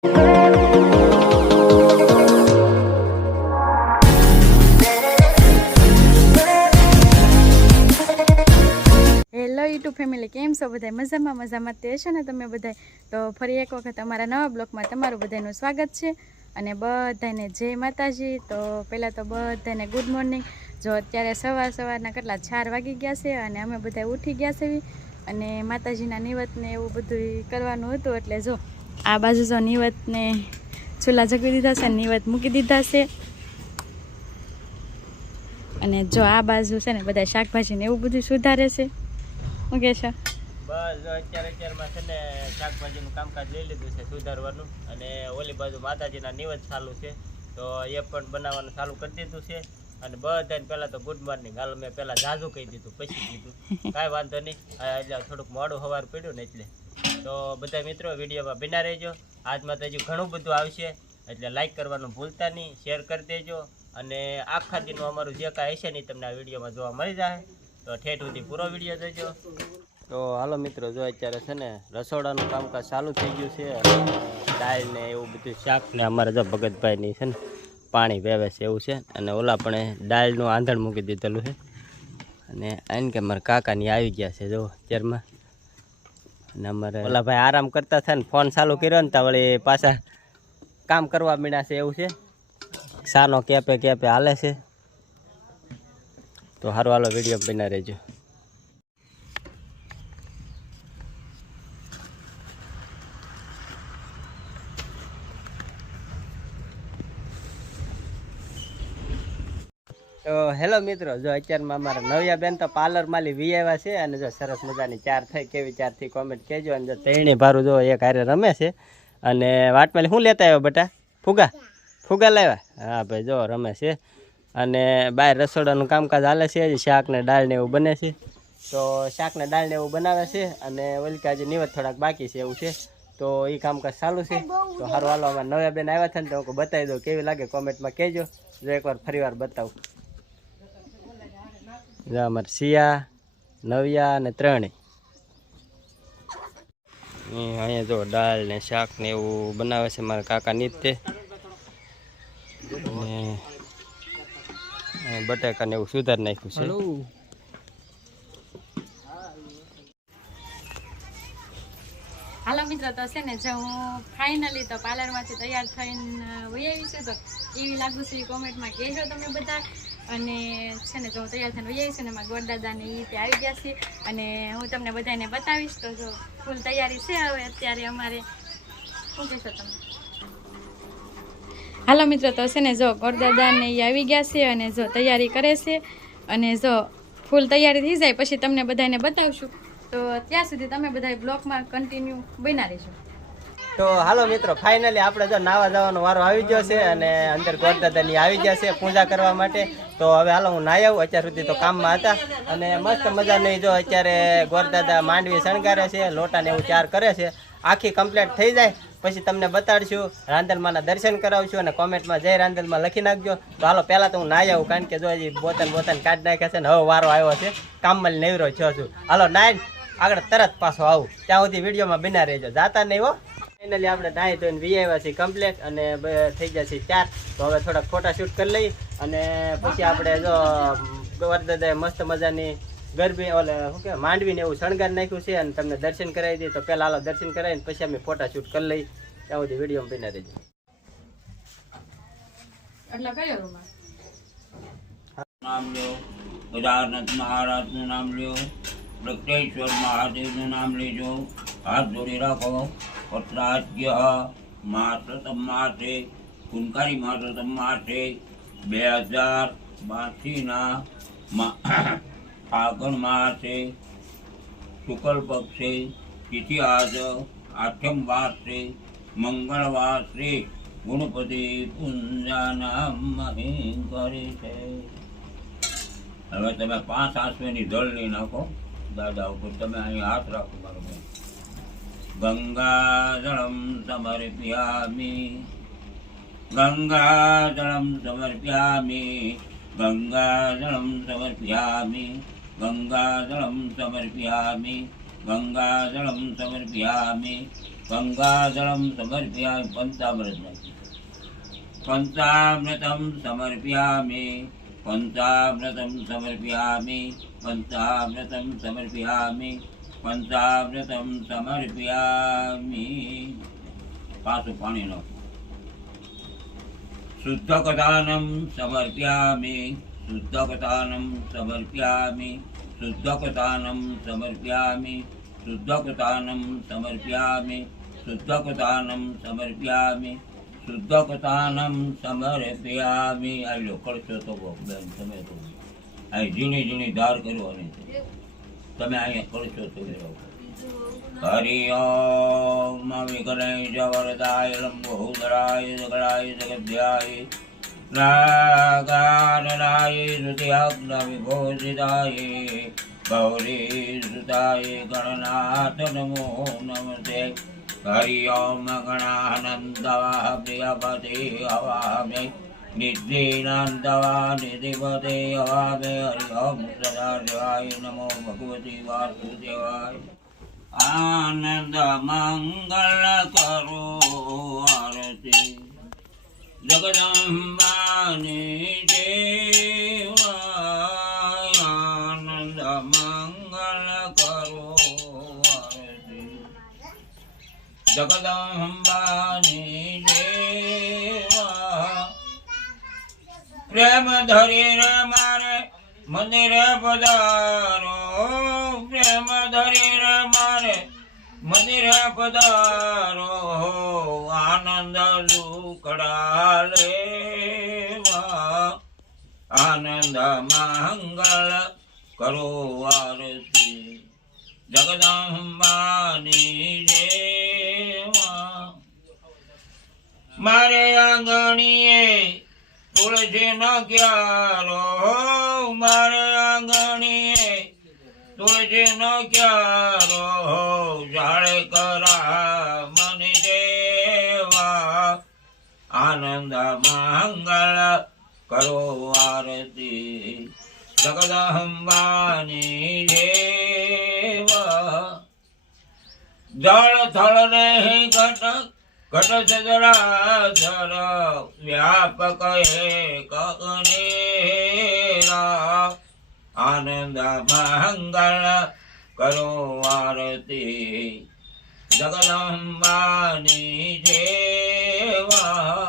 Hello YouTube family, કેમ છો બધા? મજામાં તે છે ને તમે બધા? તો ફરી એક વખત અમારા નવા બ્લોગમાં તમારું બધાનું સ્વાગત છે અને બધાને જય માતાજી. તો પહેલાં તો બધાને ગુડ મોર્નિંગ. જો અત્યારે સવારના કેટલા 4 વાગી ગયા છે અને અમે બધા ઉઠી ગયા છે અને માતાજીના નિવતને એવું બધું કરવાનું હતું. એટલે જો આ બાજુ જો નિવતને ચૂલા જગવી દીધા છે, નિવત મૂકી દીધા છે અને જો આ બાજુ છે ને બધા શાકભાજીને એવું બધું સુધારે છે. શું કે છે? બસ અત્યારમાં છે ને શાકભાજીનું કામકાજ લઈ લીધું છે સુધારવાનું, અને ઓલી બાજુ માતાજીના નિવેદ ચાલુ છે તો એ પણ બનાવવાનું ચાલુ કરી દીધું છે. અને બધાને પહેલાં તો ગુડ મોર્નિંગ. હાલ મેં પહેલાં ઝાઝુ કહી દીધું, પછી કીધું કાંઈ વાંધો નહીં, એટલે થોડુંક મોડું સવાર પડ્યું ને એટલે. તો બધા મિત્રો વિડીયોમાં બિના રહેજો. આજમાં તો હજુ ઘણું બધું આવશે, એટલે લાઈક કરવાનું ભૂલતા નહીં, શેર કરી દેજો અને આખા દિનનું અમારું જે કાંઈ હશે નહીં તમને આ વિડીયોમાં જોવા મળી જાય. તો ઠેઠ સુધી પૂરો વિડીયો જોજો. તો હાલો મિત્રો, જો અત્યારે છે ને રસોડાનું કામકાજ ચાલુ થઈ ગયું છે. દાળ ને એવું બધું શાક ને અમારે જો ભગતભાઈની છે ને પાણી વેવે છે એવું છે. અને ઓલા પણ દાળનું આંધણ મૂકી દીધેલું છે. અને આને કે મારા કાકાની આવી ગયા છે જો અત્યારમાં. અને અમારે ઓલા ભાઈ આરામ કરતા થાય ને ફોન ચાલુ કર્યો ને તો વળી પાછા કામ કરવા મીડ્યા છે એવું છે. સાનો કેપે હાલે છે. તો સારું, હાલો વિડીયો બના રહેજો. તો હેલો મિત્રો, જો અત્યારમાં અમારા નવ્યા બેન તો પાર્લર માલી વી આવ્યા છે. અને જો સરસ મજાની ચાર થઈ, કેવી ચાર થી કોમેન્ટ કહેજો. અને જો તેણી ભારું જો એક હારે રમે છે. અને વાટમાલી શું લેતા આવ્યો બેટા? ફુગા લાવ્યા? હા ભાઈ જો રમે છે. અને બહાર રસોડાનું કામકાજ હાલે છે. શાક ને દાળ ને એવું બને છે. તો શાક ને દાળ ને એવું બનાવે છે. અને ઓલકા હજી નિવત થોડાક બાકી છે એવું છે. તો એ કામકાજ ચાલુ છે. તો સારું, હાલો અમારે નવ્યા બેન આવ્યા છે ને તો હું બતાવી દઉં, કેવી લાગે કોમેન્ટમાં કહેજો. જો એકવાર ફરી વાર બતાવું. જો અમારે સિયા, નવ્યા અને ત્રણેય અહીંયા જો દાળ ને શાક ને એવું બનાવે છે મારા કાકા નીતે. અને બટાકા ને એવું સુધાર નાખ્યું છે. હાલો મિત્રો, તો છે ને જો હું ફાઇનલી તો પાર્લરમાંથી તૈયાર થઈને વહી આવી છું. તો એવી લાગુ છે કોમેન્ટમાં કહેજો તમે બધા. અને છે ને જો હું તૈયાર થઈને વહી આવી છું ને એમાં ગોરદાદાને એ તે આવી ગયા છે. અને હું તમને બધાને બતાવીશ. તો જો ફૂલ તૈયારી છે હવે અત્યારે અમારે. શું કહેશો તમે? હાલો મિત્રો, તો છે ને જો ગોરદાદાને એ આવી ગયા છે અને જો તૈયારી કરે છે. અને જો ફૂલ તૈયારી થઈ જાય પછી તમને બધાને બતાવશું. તો ત્યાં સુધી તમે બધા બ્લોગમાં કન્ટિન્યુ બના રહેજો. તો હાલો મિત્રો, ફાઇનલી આપણે જો નાવા જવાનો વારો આવી ગયો છે. અને અંદર ગોરદાદાની આવી ગયા છે પૂજા કરવા માટે. તો હવે હાલો હું નાહી આવું. અત્યાર સુધી તો કામમાં હતા. અને મસ્ત મજાની જો અત્યારે ગોરદાદા માંડવી શણગારે છે, લોટા ને એવું ચાર કરે છે. આખી કમ્પ્લીટ થઈ જાય પછી તમને બતાડશું, રાંદલમાના દર્શન કરાવશું. અને કોમેન્ટમાં જય રાંદલમાં લખી નાખજો. તો હાલો પહેલાં તો હું નાહી આવું, કારણ કે જો હજી બોતન કાઢી નાખ્યા છે ને હવે વારો આવ્યો છે. કામમાં નેવરો છો છું. હાલો નાઈને આગળ તરત પાછો આવું. ત્યાં સુધી વિડીયોમાં બના રહેજો, જાતા નહીં હો. ફાઇનલી આપણે નાહી ધોઈને વી આવ્યા છીએ કમ્પ્લીટ. અને થઈ ગયા છે 4. તો હવે થોડાક ફોટા શૂટ કરી લઈ. અને પછી આપણે જો ગોરદાદાએ મસ્ત મજાની ગરબી ઓલે શું કહેવાય માંડવીને એવું શણગાર નાખ્યું છે. અને તમને દર્શન કરાવી દઈએ. તો પહેલાં હાલો દર્શન કરાવીને પછી અમે ફોટા શૂટ કરી લઈ. ત્યાં સુધી વિડીયોમાં બના રહેજો. નામ લ્યો, કેદારનાથ મહારાજનું નામ લ્યો, પ્રત્યેશ્વર મહાદેવનું નામ લેજો. હાથ જોડી રાખો. પત્રાજ્ય માતૃતમ માસે, કુંકારી માતૃતમ માસે 2082ના ફાગણ માસે શુક્લ પક્ષે તિથિ આજ 8મ વાર છે મંગળવાર છે. ગુણપતિ પુંજાનામ મહિંકરે છે. હવે તમે 5 આંસુની જળ લઈ નાખો દાદા ઉપર. તમે અહીં હાથ રાખો મારો ભાઈ. ગંગાજળમ સમર્પ્યામિ, ગંગાજળમ સમર્પ્યામિ, ગંગાજળમ સમર્પ્યામિ, ગંગાજળમ સમર્પ્યામિ, ગંગાજળમ સમર્પ્યામિ. ગંગાજળમ સમર્પ્યામિ પંચામૃત નાખી પંચામૃતમ સમર્પ્યામિ પંચામૃતમ સમર્પ્યામિ પંચામૃતમ સમર્પ્યામિ પંચામૃતમ સમર્પ્યામિ. પાછું પાણી નો શુદ્ધ કથાનમ સમર્પ્યામિ શુદ્ધ કથાનમ સમર્પ્યામિ શુદ્ધ કથાનમ સમર્પ્યામિ શુદ્ધ કથાનમ સમર્પ્યામિ શુદ્ધ કથાનમ સમર્પ્યામિ શુદ્ધ કથાનમ સમર્પ્યામિ. આ લો કરશો તો બેન તમે તો આ ઝીણી ઝીણી ધાર કરવાની છે, તમે અહીંયા કરશો તો હરિ ઓમ વિઘ્નેશ વરદાય લંબોદરાય સકળાય જગદ્યાય નાગાનનાય શ્રુતિયાગ્ન વિભૂષિતાય ગૌરી સુતાય ગણનાથ નમો નમસ્તે. હરિ ઓમ ગણાનંદવા પ્રિયપતે હવામે નિધિનંદવા નિધિપતે હવામે. હરિ ઓમ સદાશિવાય નમો ભગવતી વાસુદેવાય. આનંદ મંગલ કરો આરતી જગદંબાની દેવાય. આનંદ મંગલ કરો આરતી જગદંબાની દેવા. પ્રેમ ધરીને મારે મંદિરે પધારો પ્રેમ ધરીને મારે મંદિરે પધારો. આનંદ લુકડા લેવા આનંદ મંગળ કરો આરતી જગદંબાની દેવા. મારે આંગણીએ તુલસી ન ક્યારો મારે આંગણીએ તુલસી ન ક્યારો. જાળે કરા મને દેવા આનંદ મંગળ કરો આરતી જગદંબાની દેવા. જળ થળ ને ઘટ ઘટ સદરાધર વ્યાપક એક અનેરા. આનંદ મંગળ કરો આરતી જગદંબાની દેવા.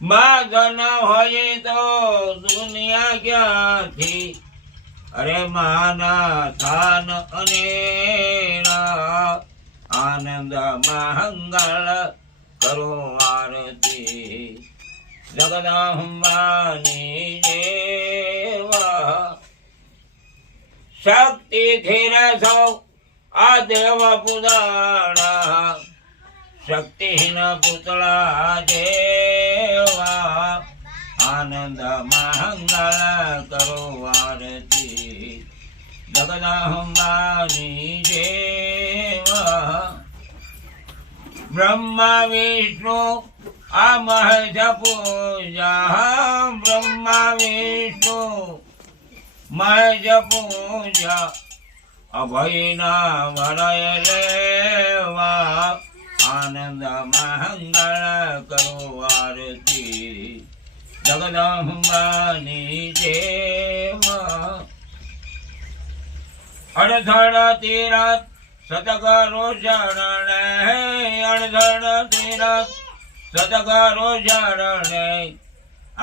માધન હોય તો દુનિયા ક્યાંથી અરે માના થાન અનેરા. આનંદ મંગળ કરો આરતી જગદંબાની દેવા. શક્તિ ધીર સૌ આ દેવ પુરાણા શક્તિહીન પુતળા દેવા. આનંદ મંગળ કરો આરતી જગદંબાની દેવા. બ્રહ્મા વિષ્ણુ આ મહેશ પૂજા બ્રહ્મા વિષ્ણુ મહેશ પૂજા. અભયના વરય લેવા આનંદ મંગળ કરો આરતી જગદંબાની દેવા. અડધડ તીરથ સતગરો ચરણે અડધડ તીરથ સતગરો ચરણે.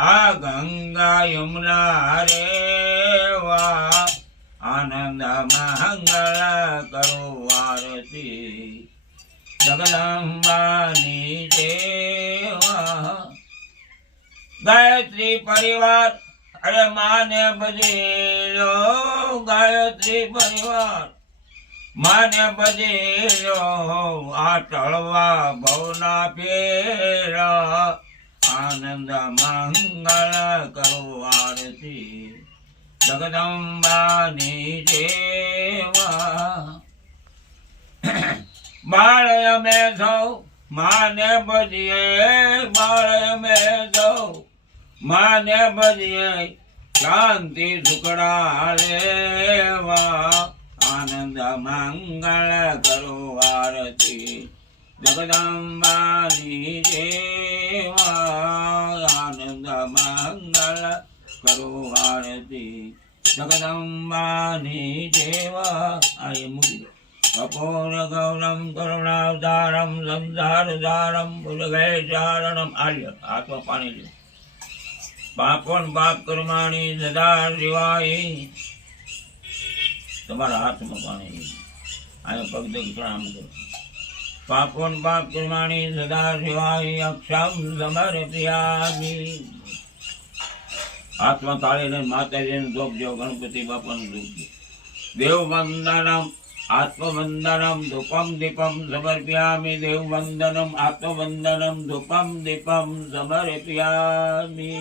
આ ગંગા યમુના રેવા આનંદ મંગળ કરો આરતી જગદંબાની દેવા. ગાયત્રી પરિવાર અરે માને બજેલો ગાયત્રી પરિવાર માને બજેલો. આ ટળવા ભવના પેરા આનંદ મંગળ કરો આરતી જગદંબાની દેવા. બાળય મે સૌ માને બજીએ બાળય મે સૌ માને બજીએ શાંતિ સુખડા લેવા. આનંદ મંગળ કરો આરતી જગદંબાની જેવા આનંદ મંગળ કરો આરતી જગદંબાની જેવા આય મુડી કપોર ગૌરમ કરુણાવતારમ સંસારધારમ ભુજગેશારણમ આર્ય હાથમાં પાણી લે પાપણ પાપ કર્માણી સદા શિવાય તમારા હાથમાં પાણી અહીંયા પગ દગ પ્રણામ કરો પાપણ પાપ કર્માણી સદા શિવાય અક્ષમ સમર્પયામિ હાથમાં તાળી લઈને માતાજીને ધોપજો ગણપતિ બાપાનું ધોપજો દેવ વંદનમ આત્મવંદનમ ધૂપમ દીપમ સમર્પયામિ દેવ વંદનમ આત્મવંદનમ ધૂપમ દીપમ સમર્પયામિ